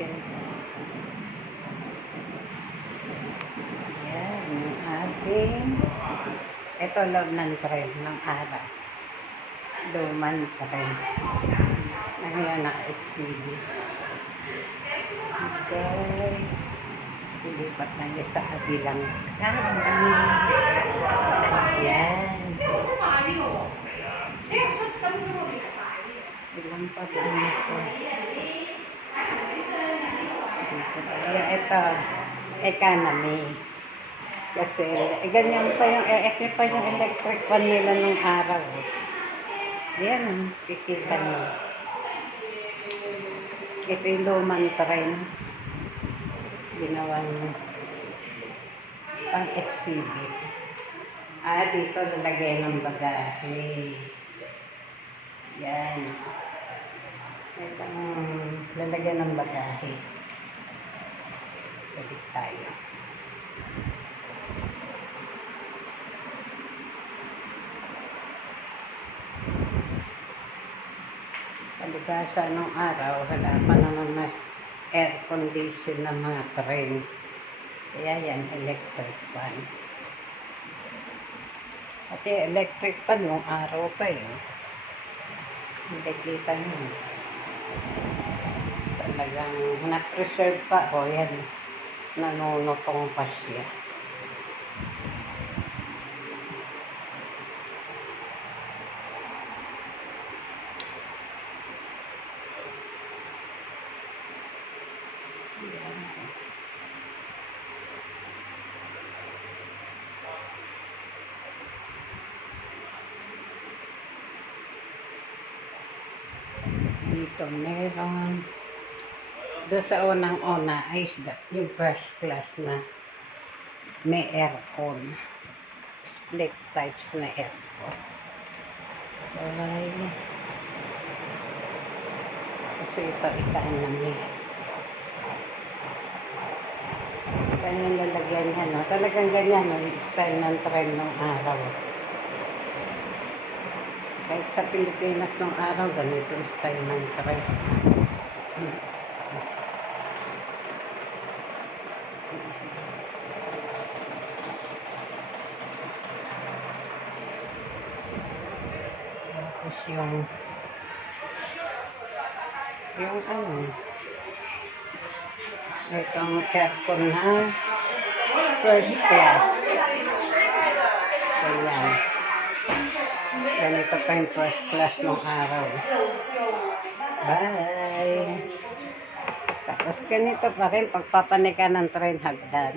natin. Yan, yung ating ito loob ng tren ng araw. Luman tren. Na ngayon naka-XCD. Okay. Ilipat na niya sa kabilang kanan. Yan. Ilang pa ba ito? Ito, economy. Kasi, ganyan pa yung, pa yung electric pan nila nung araw. Yan, kikita nyo. Ito yung lumang tren. Ginawang pang exhibit. Dito lalagay ng bagahe. Yan. Ito ang lalagyan ng bagahe. Balik tayo. Palibasa nung araw, wala pa naman na air condition ng mga tren. Kaya yan, electric fan. At yung electric fan nung araw pa yun. Hindi kita nyo. Talagang na-preserve pa. O yan, nanunutong pa siya. Dito meron doon sa unang-una ay yung first class na may aircon, split types na aircon. Okay. Kasi ito economy. Ganyan lalagyan niya, no? Talagang ganyan, no? Yung style ng tren ng araw. Kahit sa Pilipinas ng araw, ganito yung style ng tren. Tapos yung ano, itong aircon na first class. Ayan. Ganito pa yung first class ng araw. Bye! Tapos ganito pa rin pagpapanika ng tren hagdan.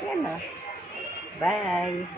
Ayan o. Bye!